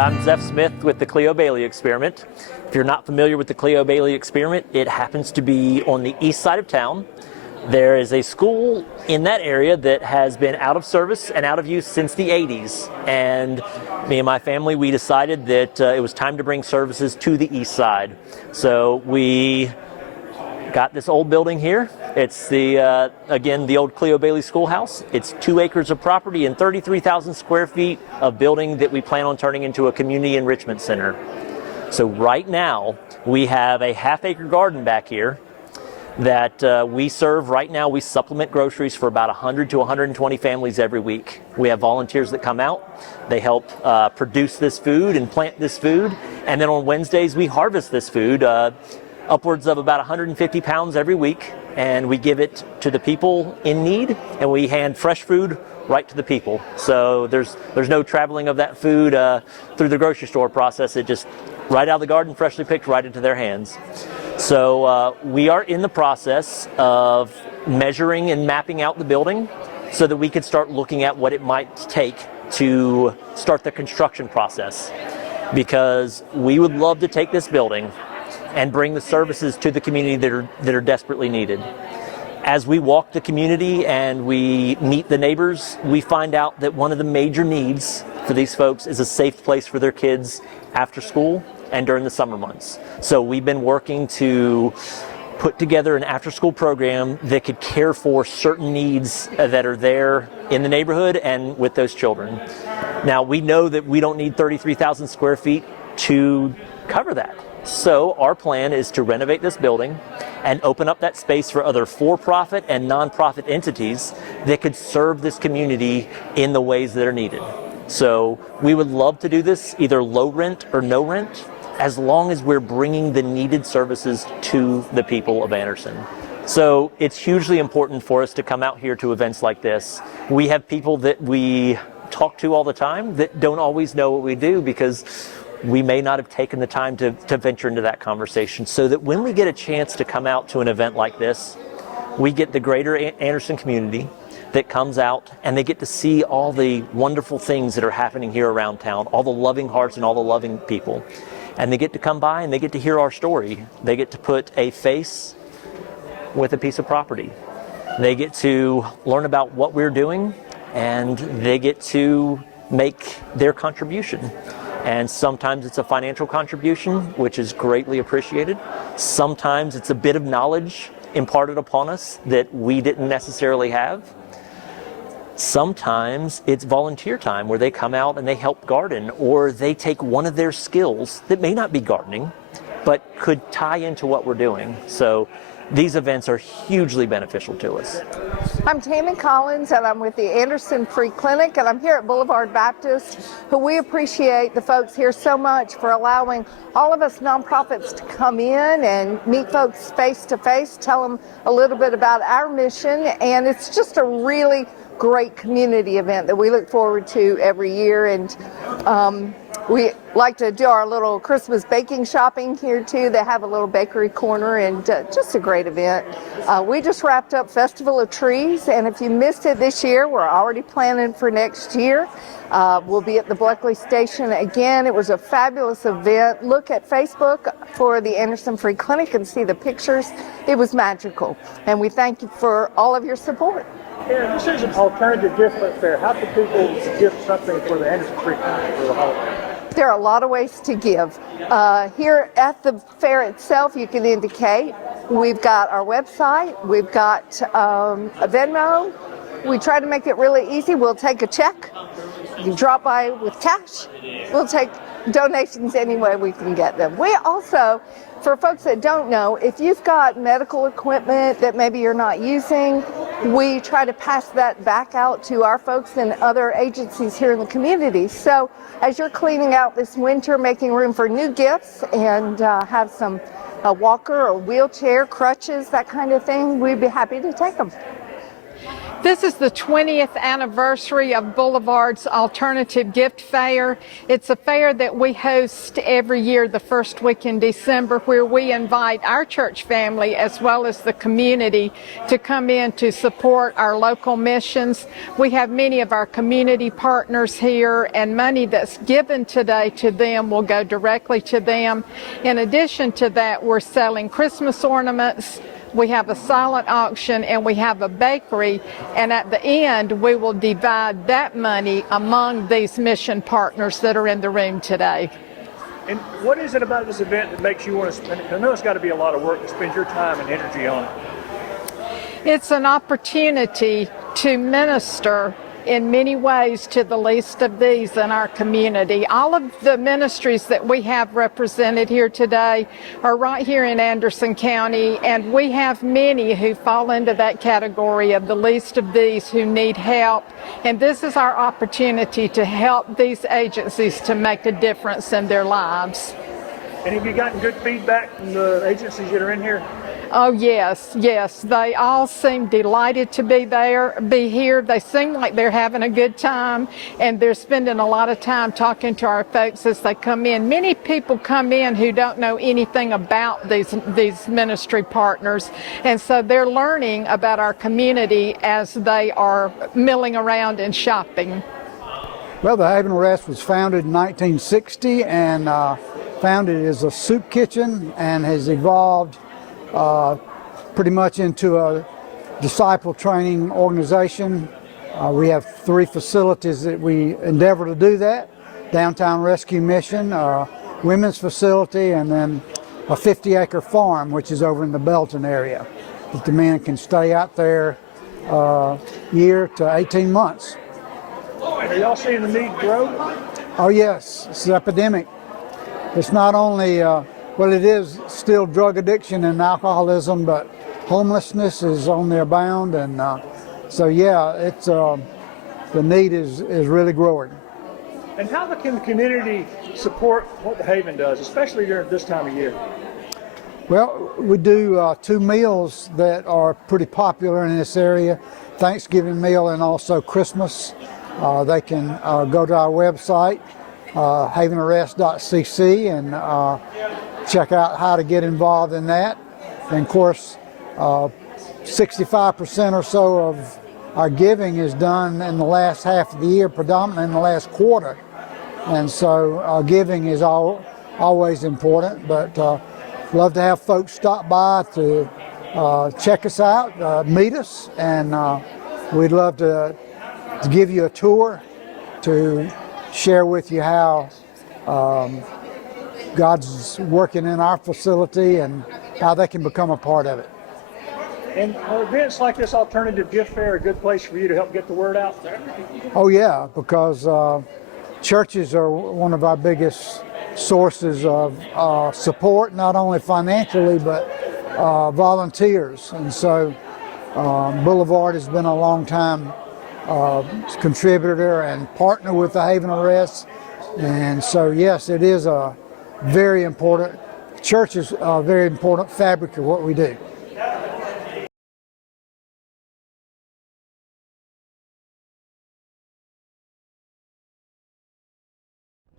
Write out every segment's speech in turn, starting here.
I'm Zeph Smith with the Cleo Bailey Experiment. If you're not familiar with the Cleo Bailey Experiment, it happens to be on the east side of town. There is a school in that area that has been out of service and out of use since the 80s. And me and my family, we decided that it was time to bring services to the east side. So we got this old building here. It's again, the old Cleo Bailey Schoolhouse. It's 2 acres of property and 33,000 square feet of building that we plan on turning into a community enrichment center. So right now, we have a half-acre garden back here that we serve. Right now, we supplement groceries for about 100 to 120 families every week. We have volunteers that come out. They help produce this food and plant this food. And then on Wednesdays, we harvest this food, upwards of about 150 pounds every week. And we give it to the people in need, and we hand fresh food right to the people. So there's no traveling of that food through the grocery store process. It just right out of the garden, freshly picked, right into their hands. So we are in the process of measuring and mapping out the building so that we could start looking at what it might take to start the construction process. Because we would love to take this building and bring the services to the community that are desperately needed. As we walk the community and we meet the neighbors, we find out that one of the major needs for these folks is a safe place for their kids after school and during the summer months. So we've been working to put together an after-school program that could care for certain needs that are there in the neighborhood and with those children. Now, we know that we don't need 33,000 square feet to cover that. So our plan is to renovate this building and open up that space for other for-profit and non-profit entities that could serve this community in the ways that are needed. So we would love to do this either low rent or no rent, as long as we're bringing the needed services to the people of Anderson. So it's hugely important for us to come out here to events like this. We have people that we talk to all the time that don't always know what we do because we may not have taken the time to venture into that conversation, so that when we get a chance to come out to an event like this, we get the greater Anderson community that comes out and they get to see all the wonderful things that are happening here around town, all the loving hearts and all the loving people. And they get to come by and they get to hear our story. They get to put a face with a piece of property. They get to learn about what we're doing, and they get to make their contribution. And sometimes it's a financial contribution, which is greatly appreciated. Sometimes it's a bit of knowledge imparted upon us that we didn't necessarily have. Sometimes it's volunteer time where they come out and they help garden, or they take one of their skills that may not be gardening, but could tie into what we're doing. So these events are hugely beneficial to us. I'm Tammy Collins, and I'm with the Anderson Free Clinic, and I'm here at Boulevard Baptist. But we appreciate the folks here so much for allowing all of us nonprofits to come in and meet folks face to face, tell them a little bit about our mission, and it's just a really great community event that we look forward to every year. And we like to do our little Christmas baking shopping here too. They have a little bakery corner, and just a great event. We just wrapped up Festival of Trees, and if you missed it this year, we're already planning for next year. We'll be at the Bleckley Station again. It was a fabulous event. Look at Facebook for the Anderson Free Clinic and see the pictures. It was magical, and we thank you for all of your support. Yeah, this is an alternative gift fair. How can people gift something for the Anderson Free Clinic for the holiday? There are a lot of ways to give. Here at the fair itself, you can indicate. We've got our website. We've got a Venmo. We try to make it really easy. We'll take a check. You can drop by with cash. We'll take donations any way we can get them. We also, for folks that don't know, if you've got medical equipment that maybe you're not using, we try to pass that back out to our folks and other agencies here in the community. So as you're cleaning out this winter, making room for new gifts, and have some a walker or wheelchair, crutches, that kind of thing, we'd be happy to take them. This is the 20th anniversary of Boulevard's Alternative Gift Fair. It's a fair that we host every year the first week in December, where we invite our church family as well as the community to come in to support our local missions. We have many of our community partners here, and money that's given today to them will go directly to them. In addition to that, we're selling Christmas ornaments. We have a silent auction, and we have a bakery, and at the end we will divide that money among these mission partners that are in the room today. And what is it about this event that makes you want to spend it? I know it's got to be a lot of work to spend your time and energy on it. It's an opportunity to minister in many ways to the least of these in our community. All of the ministries that we have represented here today are right here in Anderson County, and we have many who fall into that category of the least of these who need help. And this is our opportunity to help these agencies to make a difference in their lives. And have you gotten good feedback from the agencies that are in here? Oh, yes. They all seem delighted to be here. They seem like they're having a good time, and they're spending a lot of time talking to our folks as they come in. Many people come in who don't know anything about these ministry partners, and so they're learning about our community as they are milling around and shopping. Well, the Haven Rest was founded in 1960 and founded as a soup kitchen and has evolved pretty much into a disciple training organization. We have 3 facilities that we endeavor to do that: Downtown Rescue Mission, women's facility, and then a 50-acre farm, which is over in the Belton area, that the men can stay out there year to 18 months. Are y'all seeing the need grow? Oh yes, it's an epidemic. It's not only well, it is still drug addiction and alcoholism, but homelessness is on the abound, and so yeah, it's the need is really growing. And how can the community support what the Haven does, especially during this time of year? Well, we do 2 meals that are pretty popular in this area: Thanksgiving meal and also Christmas. They can go to our website, havenarrest.cc, and check out how to get involved in that. And of course, 65% or so of our giving is done in the last half of the year, predominantly in the last quarter. And so giving is always important, but love to have folks stop by to check us out, meet us, and we'd love to give you a tour to share with you how God's working in our facility and how they can become a part of it. And are events like this Alternative Gift Fair a good place for you to help get the word out? Oh yeah, because churches are one of our biggest sources of support, not only financially but volunteers. And so Boulevard has been a long time contributor and partner with the Haven Rest. And so yes, it is a very important, church is a very important fabric of what we do.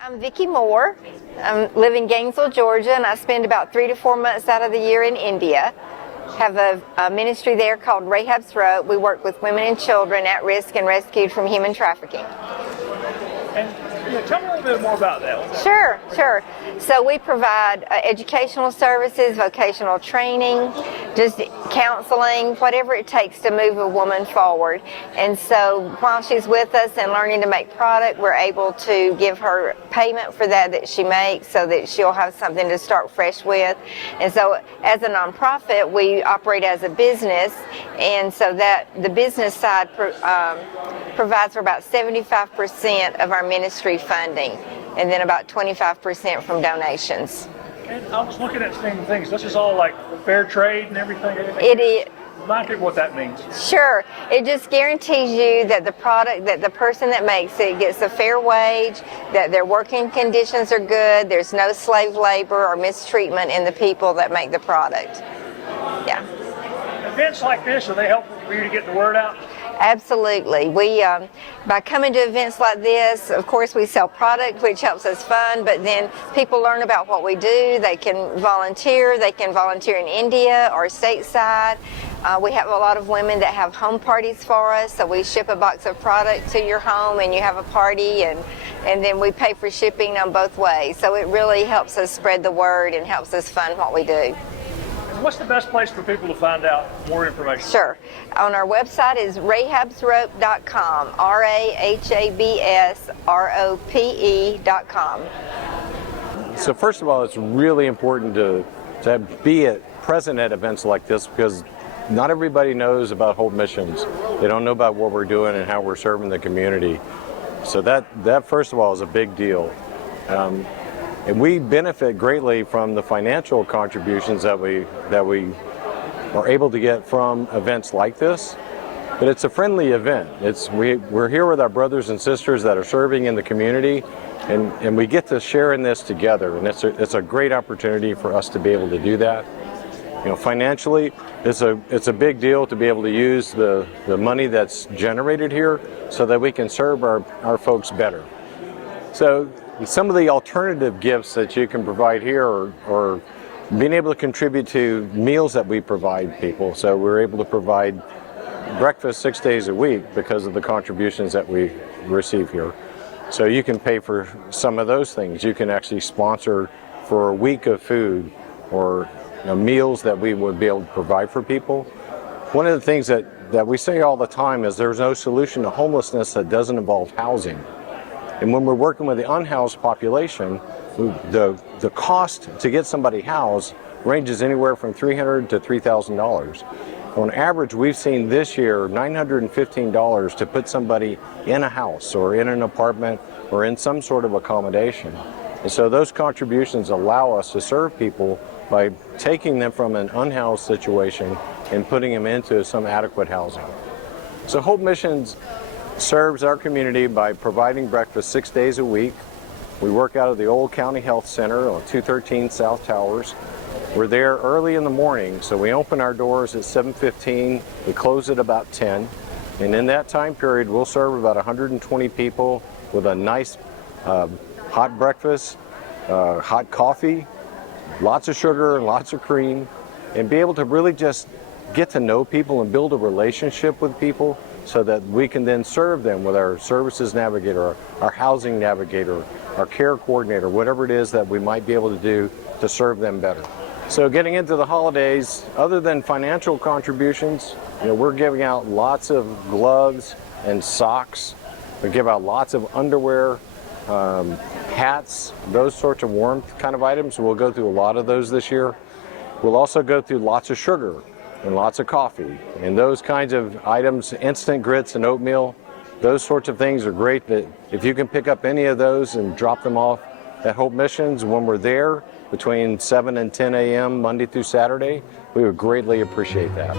I'm Vicki Moore. I live in Gainesville, Georgia, and I spend about 3 to 4 months out of the year in India. Have a ministry there called Rahab's Road. We work with women and children at risk and rescued from human trafficking. And tell me a little bit more about that. Sure. So we provide educational services, vocational training, just counseling, whatever it takes to move a woman forward. And so while she's with us and learning to make product, we're able to give her payment for that she makes so that she'll have something to start fresh with. And so as a nonprofit, we operate as a business, and so that the business side provides for about 75% of our ministry funding, and then about 25% from donations. And I was looking at the things. This is all like fair trade and everything. It is. Remind people what that means. Sure. It just guarantees you that the product, that the person that makes it gets a fair wage, that their working conditions are good, there's no slave labor or mistreatment in the people that make the product. Yeah. Events like this, are they helpful for you to get the word out? Absolutely. We, by coming to events like this, of course we sell product, which helps us fund, but then people learn about what we do. They can volunteer in India or stateside. We have a lot of women that have home parties for us, so we ship a box of product to your home and you have a party, and then we pay for shipping on both ways. So it really helps us spread the word and helps us fund what we do. What's the best place for people to find out more information? Sure. On our website is rahabsrope.com, RAHABSROPE.com. So first of all, it's really important to be present at events like this, because not everybody knows about Hope Missions. They don't know about what we're doing and how we're serving the community. So that first of all is a big deal. And we benefit greatly from the financial contributions that we are able to get from events like this. But it's a friendly event. We're here with our brothers and sisters that are serving in the community, and we get to share in this together. And it's a great opportunity for us to be able to do that. You know, financially, it's a big deal to be able to use the money that's generated here so that we can serve our folks better. So some of the alternative gifts that you can provide here are being able to contribute to meals that we provide people. So we're able to provide breakfast 6 days a week because of the contributions that we receive here. So you can pay for some of those things. You can actually sponsor for a week of food or meals that we would be able to provide for people. One of the things that we say all the time is there's no solution to homelessness that doesn't involve housing. And when we're working with the unhoused population, the cost to get somebody housed ranges anywhere from $300 to $3,000. On average, we've seen this year $915 to put somebody in a house or in an apartment or in some sort of accommodation. And so those contributions allow us to serve people by taking them from an unhoused situation and putting them into some adequate housing. So Hope Missions serves our community by providing breakfast 6 days a week. We work out of the old County Health Center on 213 South Towers. We're there early in the morning, so we open our doors at 7:15, we close at about 10, and in that time period we'll serve about 120 people with a nice hot breakfast, hot coffee, lots of sugar and lots of cream, and be able to really just get to know people and build a relationship with people so that we can then serve them with our services navigator, our housing navigator, our care coordinator, whatever it is that we might be able to do to serve them better. So getting into the holidays, other than financial contributions, we're giving out lots of gloves and socks. We give out lots of underwear, hats, those sorts of warmth kind of items. We'll go through a lot of those this year. We'll also go through lots of sugar and lots of coffee and those kinds of items, instant grits and oatmeal. Those sorts of things are great. That if you can pick up any of those and drop them off at Hope Missions when we're there between 7 and 10 a.m. Monday through Saturday, we would greatly appreciate that.